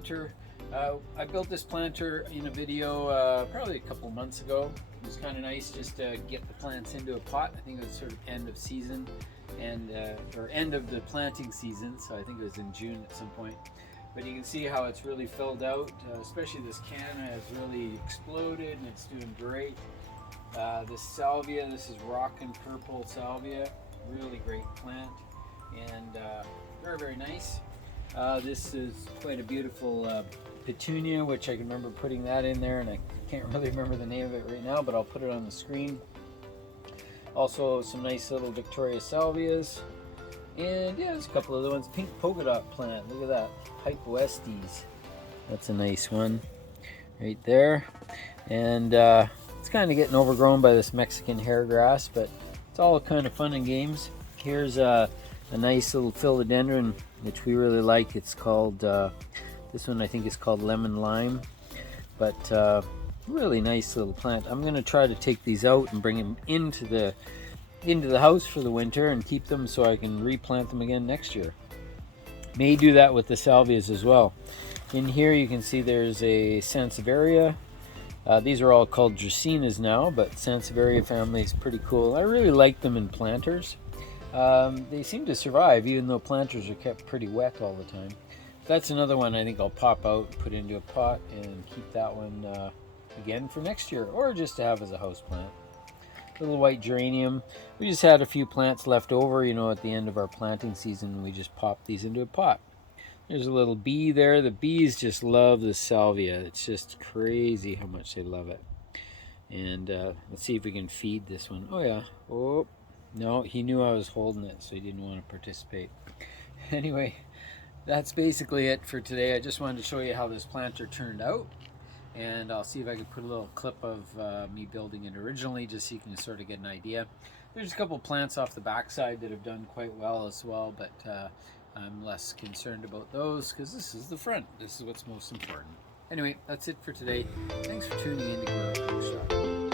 planter. I built this planter in a video probably a couple months ago. It was kind of nice just to get the plants into a pot. I think it was sort of end of season and or end of the planting season, so I think it was in June at some point. But you can see how it's really filled out, especially this canna has really exploded and it's doing great. This Salvia, this is Rockin purple Salvia, really great plant and very, very nice. This is quite a beautiful petunia, which I can remember putting that in there, and I can't really remember the name of it right now, but I'll put it on the screen. Also some nice little Victoria Salvias, and yeah, there's a couple other ones. Pink Pokadot plant, look at that, Hypoestes, that's a nice one right there. And it's kind of getting overgrown by this Mexican hair grass, but it's all kind of fun and games. Here's a nice little Philodendron which we really like. It's called this one I think is called Lemon Lime, but really nice little plant. I'm going to try to take these out and bring them into the house for the winter and keep them so I can replant them again next year. May do that with the salvias as well. In here you can see there's a Sansevieria. These are all called Dracaenas now, but Sansevieria family is pretty cool. I really like them in planters. They seem to survive even though planters are kept pretty wet all the time. That's another one I think I'll pop out, put into a pot, and keep that one again for next year, or just to have as a house plant. Little white geranium. We just had a few plants left over, you know, at the end of our planting season. We just popped these into a pot. There's a little bee there. The bees just love the salvia. It's just crazy how much they love it. And let's see if we can feed this one. Oh yeah. Oh no, he knew I was holding it, so he didn't want to participate. Anyway, that's basically it for today. I just wanted to show you how this planter turned out, and I'll see if I can put a little clip of me building it originally, just so you can sort of get an idea. There's a couple plants off the backside that have done quite well as well, but I'm less concerned about those because this is the front. This is what's most important. Anyway, that's it for today. Thanks for tuning in to Garden Show.